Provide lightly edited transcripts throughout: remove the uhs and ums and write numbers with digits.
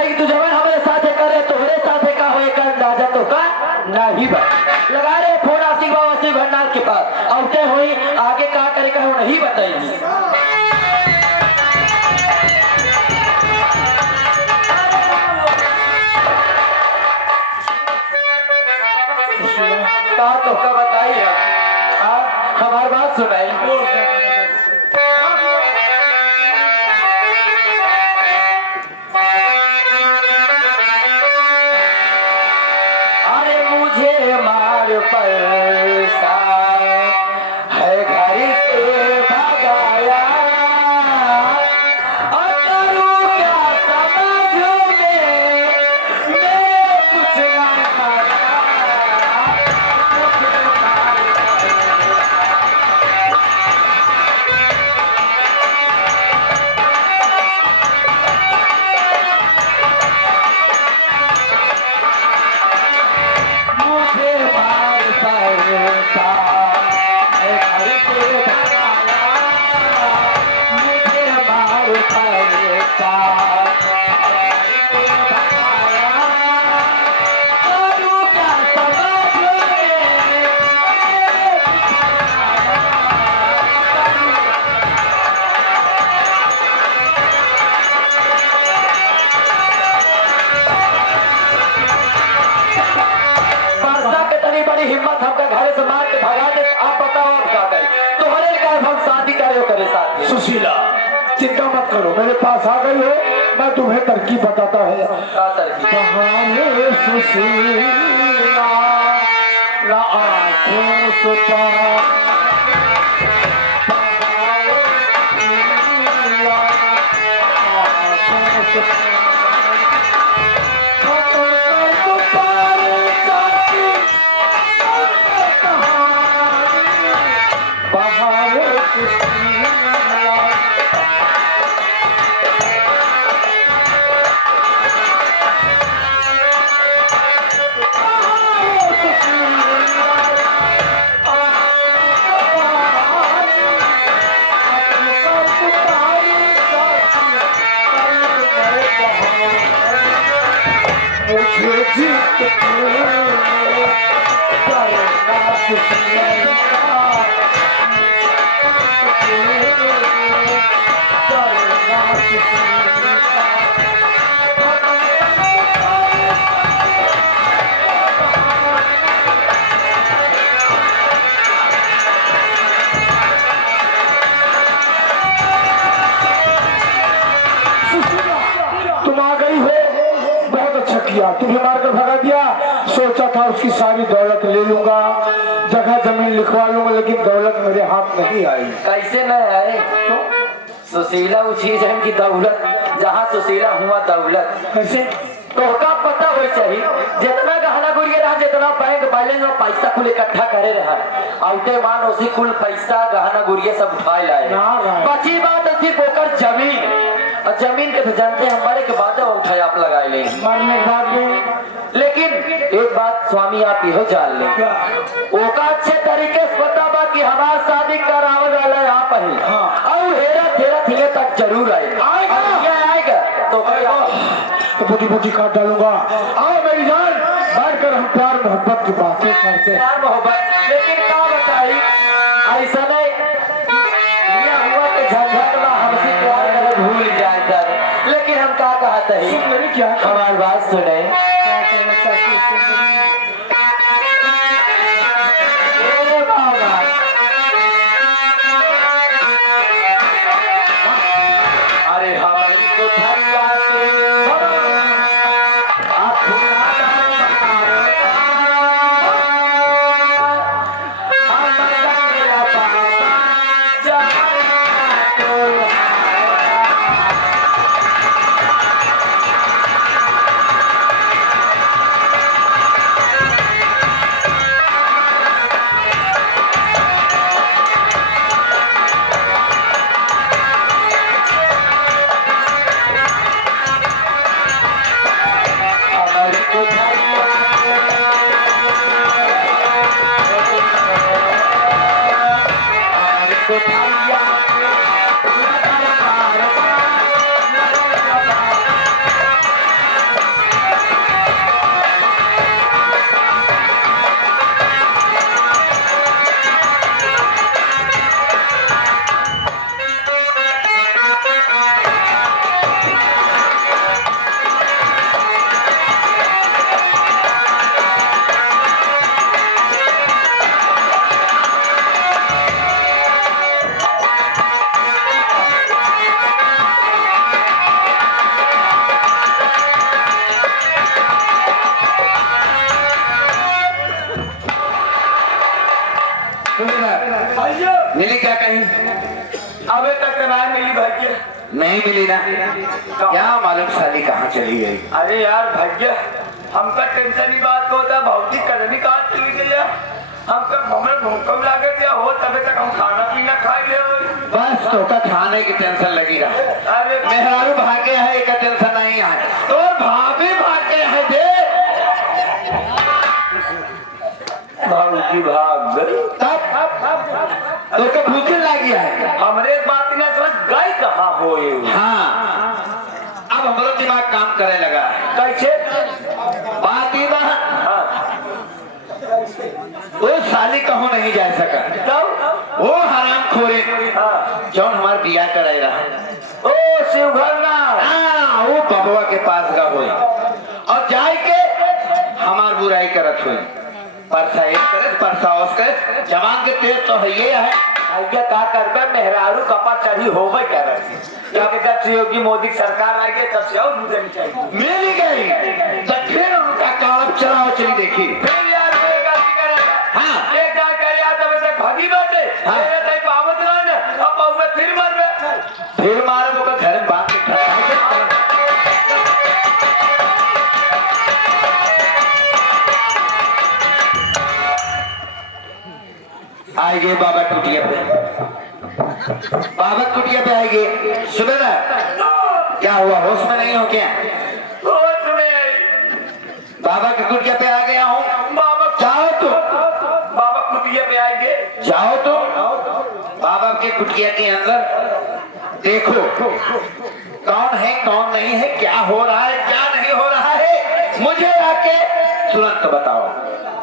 बताई कि तू जब हमारे साथ करे तोहरे साथ का हो एक अंदाजा तो का नहीं बा लगा रे फोन आसिक बाबा से भंडार के पास औते होई आगे का करे का हो नहीं बताई का तो का बताई हमार बात सुनाई अरे मुझे मार पैसा है घर से भगाया और करूं क्या समझ में कुछ ना पाया मुझे मार पैसा है घर से भगाया मुझे मार पैसा करूं क्या समझ वर्षा के तनी बड़ी हिम्मत हमका घर से मार के भगा दे आप बताओ आप क्या करें तुम्हारे का हम शादी करे साथ सुशीला चिंता मत करो मेरे पास आ गई हो मैं तुम्हें तरकीब बताता हूँ का तरकीब बहाने सुशीला ना आँखों से पार तुम्हें मारकर भगा दिया सोचा था उसकी सारी दौलत ले लूंगा जगह जमीन लिखवा लूंगा लेकिन दौलत मेरे हाथ नहीं आई कैसे न आए तो सुशीला वो चीज है कि दौलत जहाँ सुशीला हुआ दौलत कैसे तो का पता हो चाहिए जितना गहना गुड़िया रहा जितना बैंक बैलेंस में पैसा कुल इकट्ठा करे रहा औते मान उसी कुल पैसा गहना गुड़िया सब उठाए लाए बची बात थी पोकर जमीन और जमीन के तो जानते हैं हमारे के बाद उठाए आप लगाए ले मरने के बाद में लेकिन एक बात स्वामी आप यहो जान ले ओका अच्छे तरीके से पता बा कि हमारा शादी करावल वाला यहाँ पर और हेरा फेरा थिले तक जरूर आएगा तो बोटी बोटी काट डालूंगा आओ मेरी जान बैठ कर हम प्यार मोहब्बत की बातें करते प्यार मोहब्बत लेकिन क्या बताई ऐसा नहीं ये हुआ कि झंझट में हमसे प्यार करे भूल जाए तब लेकिन हम क्या कहते हैं क्या हमारी बात सुने अरे हमारी तो धन्यवाद मिली क्या कहीं? अबे तक तो नहीं मिली भैया। नहीं मिली ना? क्या मालूम साली कहाँ चली गई? अरे यार भैया, हमका टेंशन ही बात को होता, भौजी कदमी कहाँ चली गई है। हमका हमें भूख लागे थे हो तबे तक हम खाना पीना खाई ले। बस तो का खाने की टेंशन लगी रहा। अरे मेहरारू भागे है, एक टेंशन नहीं है। तो भाभी भागे है दे। भौजी भाग गई। तब तो का भूखे लगी है। हमरे बात न समझ गई कहाँ हो ये। हाँ, अब हमारा दिमाग काम करे लगा है। कैसे? बात ही बा हाँ। वो साली कहूँ नहीं जा सका। तब वो हराम खोरे हाँ। जौन हमार बिया कराई रहा। ओ शिवघरना। हाँ, वो बबुआ के पास गा हुई और जाए के हमार बुराई करत हुई। परसा एक करे परसा उस करे, जवान के तेज तो है ये है। आज्ञा का कर मेहरारू कपा चढ़ी होवे कर रही। जब से योगी मोदी की सरकार आ गई तब से और मुझे चाहिए मिल गई तो फिर उनका काम चलाओ चली देखी। फिर यार कोई गलती करेगा। हाँ। एक जा करे आ तब से भागी बाटे। हाँ। मेरे तई पावत ना ने अब पावे फिर मरबे। फिर मारे वो का घर में बांध के खड़ा। आएंगे बाबा कुटिया पे। बाबा कुटिया पे आएंगे। सुबह ना क्या हुआ, होश में नहीं हो क्या? होश में आई। बाबा की कुटिया पे आ गया हूँ। बाबा जाओ तो बाबा कुटिया पे आएंगे। जाओ तो बाबा के कुटिया के अंदर देखो कौन है कौन नहीं है, क्या हो रहा है क्या नहीं हो रहा है, मुझे आके तुरंत बताओ।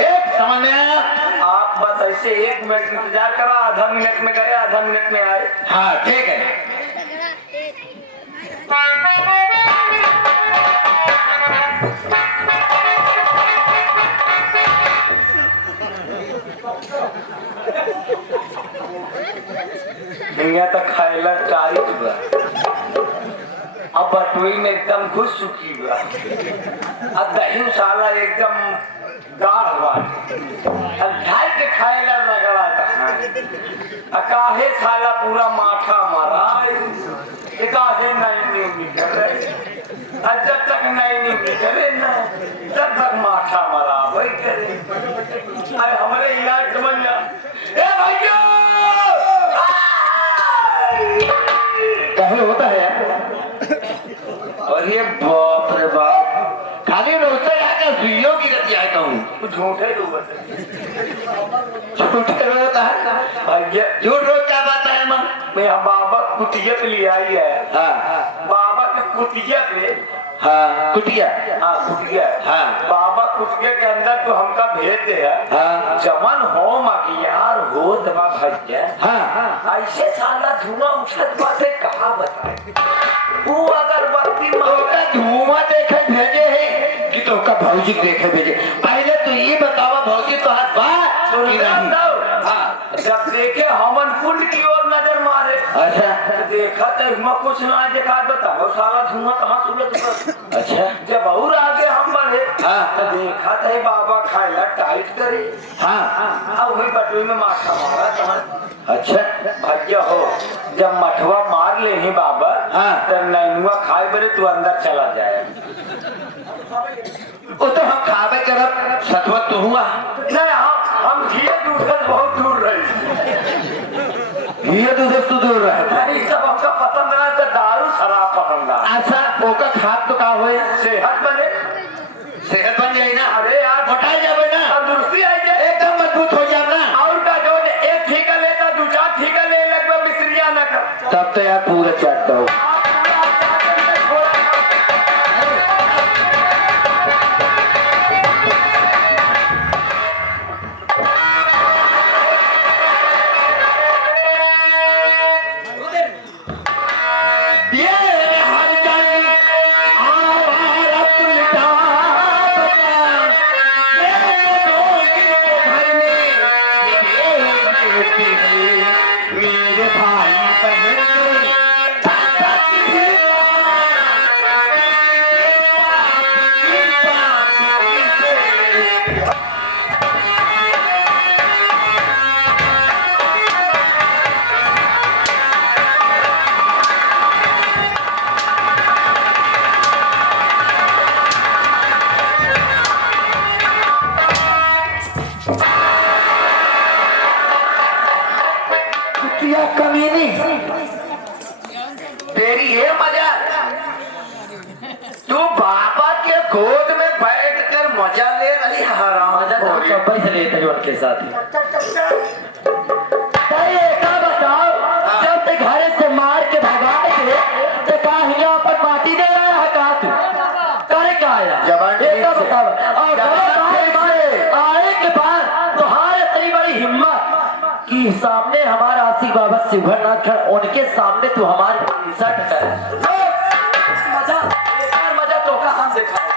एक समझ में आया? आप बस ऐसे 1 मिनट इंतजार करो, आधा मिनट में गए आधा मिनट में आए। हाँ ठीक है। यहाँ तक खाएला टाइट बा। अब बटुई में एकदम घुस चुकी बा। अब दही साला एकदम गाढ़ बा। अब ढाई के खाएला लगवा था। काहे साला पूरा माथा मारा। काहे नहीं निकले। जब तक नहीं निकले ना तब तक माथा मारा वही करे। अरे हमारे इलाज समझ जा। ए भैया कहे होता है यार। और ये बाप रे बाप, खाली रोते जाकर सुइयों की रति आता हूँ। झूठे लोग झूठे रोता है भैया। झूठ रोज क्या बात है माँ? मैं बाबा कुटिया पे ले आई है। हाँ बाबा के कुटिया पे। हाँ कुटिया। हाँ कुटिया। हाँ। बाबा कुटिया के अंदर तो हमका भेज दे है। हाँ। जमन हो मगियार हो दबा भैया। हाँ ऐसे साला धुआं उछत बाते कहाँ बताए। वो अगरबत्ती तो का धुआं देखे भेजे है कि तो का भौजी देखे भेजे? पहले तो ये बतावा भौजी तो हाथ बात की नहीं। हाँ। जब देखे हमन कुंड की ओर नजर मारे। अच्छा देखा तो मैं कुछ ना देखा बताओ साला धुआं कहाँ सुनत। अच्छा जब और आगे हम बढ़े हाँ। तो देखा था बाबा खाएला टाइट करे। हाँ अब वही बटुई में माथा मारा था। अच्छा भैया हो जब मठवा मार ले ही बाबा। हाँ। तो नैनुआ खाए बरे तू अंदर चला जाए। वो तो हम खावे करब सतवत तो हुआ नहीं हम घिए दूध से बहुत दूर रहे। ये तो दोस्तों दूर रहे थे। नहीं सब हमका पसंद ना तो दारू शराब पसंद ना। अच्छा ओका खाद तो का होए? सेहत बने। सेहत बन जाए ना। अरे यार मोटाई जावे ना, तंदुरुस्ती आई जाए। एकदम मजबूत हो जाए ना। और का जो एक ठीका लेता 2-4 ठीका ले लगभग मिस्त्रिया न कर। तब तो यार पूरा चाटता हो। मेरे भाई बहन गोद में बैठकर मजा ले रही हराम मजा तो खोरी। चौपाई से लेते हैं उनके साथ भाई ऐसा बताओ जब ते घरे से मार के भगा के ते का हिया पर पार्टी दे रहा है का तू करे क्या आया जबान ऐसा ठीक से। बताओ और जबान ठीक से। आए के बाद तुम्हारे इतनी बड़ी हिम्मत कि सामने हमारा आशिक बाबा शिवनाथ खड़ उनके सामने तू हमारे इंसल्ट कर मजा एक बार मजा तो का हम दिखाओ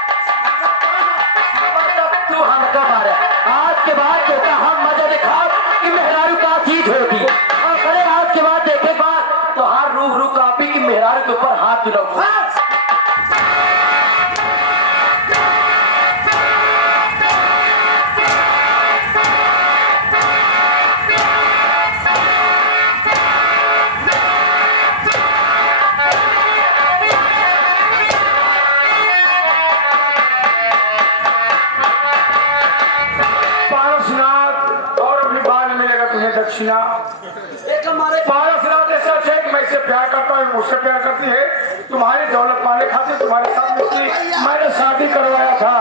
तू हमका मारे आज के बाद तो का हम मजा दिखाओ कि मेहरारू का चीज होगी और करे आज के बाद देखे बात तो हर रूह रूह कापी कि मेहरारू के ऊपर हाथ रखो पारसनाथ और अपनी बाद में मिलेगा तुम्हें दक्षिणा। पारसनाथ ऐसा है कि मैं इससे प्यार करता हूँ, मुझसे प्यार करती है। तुम्हारी दौलत पाने खातिर तुम्हारे साथ इसलिए मैंने शादी करवाया था।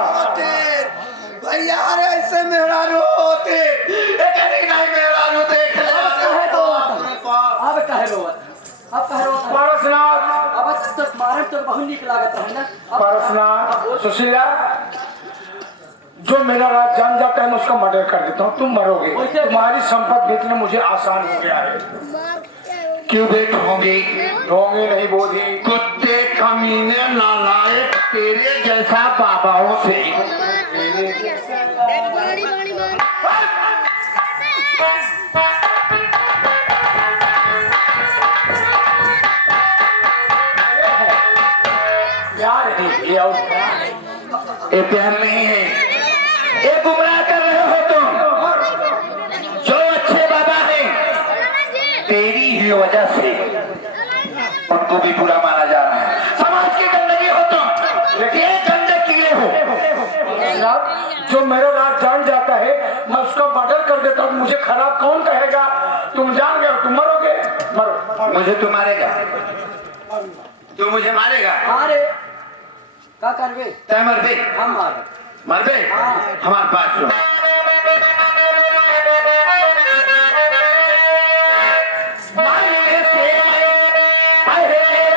भैया अरे ऐसे मेहरारू होते नहीं मेहरारू देख ले अब कहे रो अब कहे रो पारसनाथ, अब तो मारे तो बहुत निक लागत है ना पारसनाथ, सुशीला, जो मेरा राज जान जाता है मैं उसका मर्डर कर देता हूँ। तुम मरोगे, तुम्हारी संपत्ति बेचना मुझे आसान हो गया है। क्यों बेट होंगे ढोंगे नहीं बोधी। कुत्ते कमीने नालायक तेरे जैसा बाबाओं से प्यार नहीं किया ये प्यार नहीं है, ये गुमराह कर रहे हो तुम। जो अच्छे बाबा हैं तेरी ही वजह से उनको भी बुरा माना जा रहा है। समाज की गंदगी हो तुम, ये गंदे कीड़े हो। जो मेरा राज जान जाता है मैं उसका मर्डर कर देता हूँ, मुझे खराब कौन कहेगा? तुम जान गए, तुम मरोगे, मरो। मुझे तू मारेगा, तू मुझे मारेगा, अरे का करबे तय मर बे, हम मारे मर बे। हमारे पास सुन, मारने से पहले ऐसा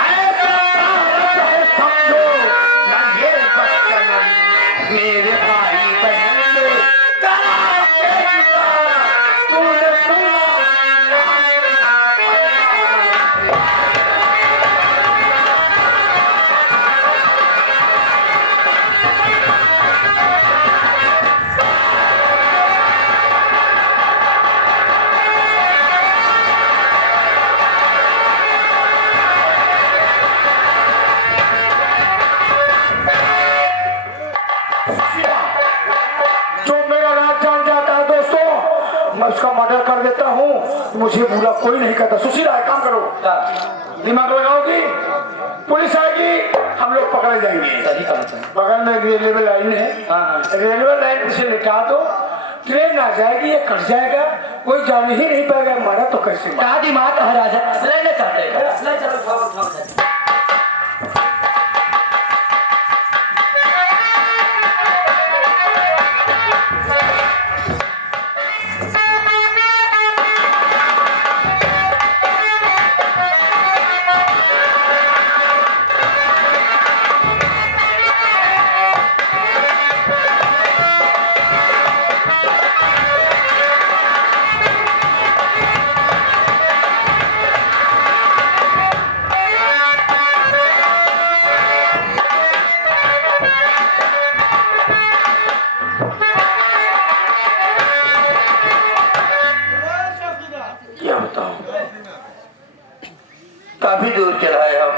है समझो ना ये बचपन मेरे भाई बहन ने करा तूने सुना जो मेरा राज जान जाता है दोस्तों मैं उसका मर्डर कर देता हूँ, मुझे बुरा कोई नहीं कहता। सुशीला एक काम करो, दिमाग लगाओगी, पुलिस आएगी, हम लोग पकड़े जाएंगे। सही बात है बगल में रेलवे लाइन है, हाँ। रेलवे लाइन पे से निकाल दो, ट्रेन आ जाएगी, ये कट जाएगा, कोई जान ही नहीं पाएगा। मारा तो कैसे? क्या दिमाग है राजा लेने चाहते हैं ले चलो खाओ क्या बताओ, काफी दूर चला है हम।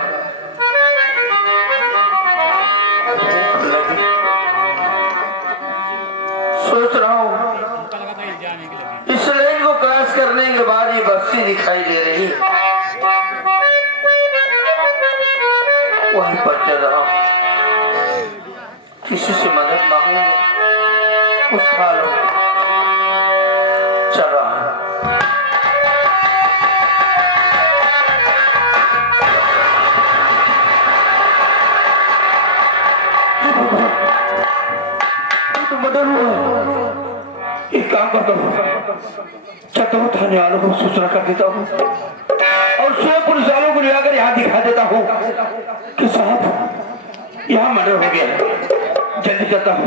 सोच रहा हूँ इस लाइन को क्रॉस करने के बाद ये बस्ती दिखाई दे रही है, वहीं पर चल रहा हूँ। किसी से मदद मांगूंगा, उठा लो, चल रहा हूँ। मर्डर हुआ। एक काम करता हूँ, चतुर थाने वालों को सूचना कर देता हूँ और स्वयं पुलिस वालों को ले आकर यहाँ दिखा देता हूँ कि साहब यहाँ मर्डर हो गया है। जल्दी करता हूँ।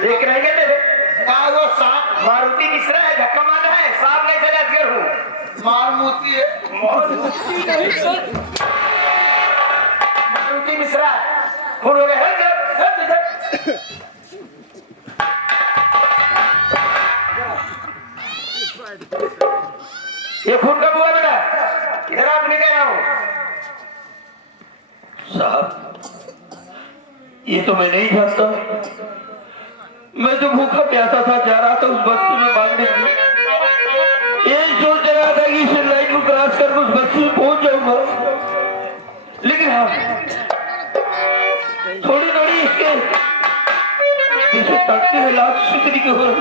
देख रहे हैं मेरे कहा वो सांप मारुति मिश्रा है, धक्का मारा है, सांप नहीं चला कर हूँ मारुति मारुति मिश्रा खून हो गया है। ये खून कब हुआ बेटा? इधर आप निकल रहा हूँ साहब ये तो मैं नहीं जानता। मैं तो भूखा प्यासा था, जा रहा था उस बस्ती में मांगने के लिए। यही सोच रहा था कि इस लाइन को क्रॉस कर उस बस्ती में पहुंच जाऊंगा, लेकिन हाँ थोड़ी थोड़ी इसके जैसे तड़के में लाश सुतरी के हो रही।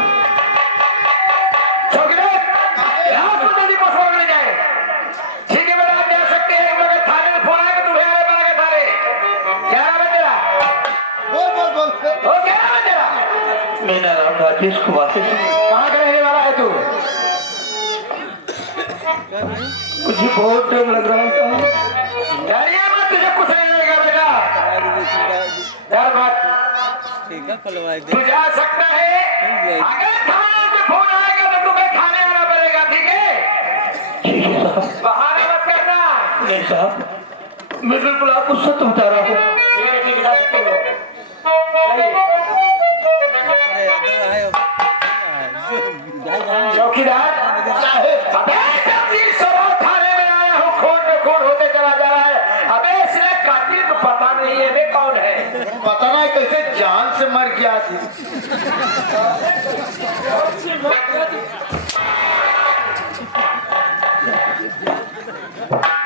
ठीक है बेटा, आप जा सकते हैं, मगर थाने में फोन आया कि तुम्हें आए पाएगा थाने। क्या नाम है तेरा? बोल हो क्या नाम है तेरा? मेरा नाम राजेश कुमार है। कहाँ का रहने वाला है तू? मुझे बहुत डर लग रहा था। डरिए मत, तुझे कुछ नहीं लगेगा बेटा, डर मत। तू जा सकता है, अगर थाने से फोन आएगा तो तुम्हें थाने आना पड़ेगा, ठीक है? ठीक है साहब। बहाना मत करना। नहीं साहब, मैं बिल्कुल आपको सत्य बता रहा हूँ। ठीक है, जा सकते हो। चौकीदार साहब, अबे तब्दील सवाल थाने में आया हूँ, खून में खून होते चला जा रहा है। अबे इसने कातिल को पता नहीं है वे कौन है, पता नहीं कैसे जान से मर गया थी।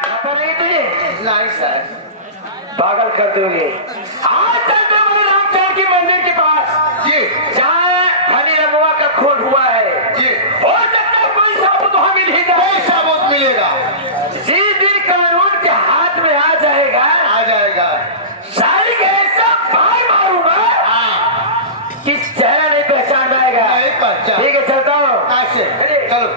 पता नहीं तुझे? नहीं सर। पागल कर दोगे। आज चलते बड़े रामचंद्र की मंदिर के पास, जी जहाँ हनी रमुआ का खून हुआ है। जी, हो सकता है कोई सबूत वहाँ मिल ही जाए। कोई सबूत मिलेगा, जिस दिन कानून के हाथ में आ जाएगा, आ जाएगा। सारी के ऐसा बार मारूंगा हाँ, कि चेहरा नहीं पहचान पाएगा। नहीं पहचान। ठीक है, चलता हूँ। कैसे? चलो।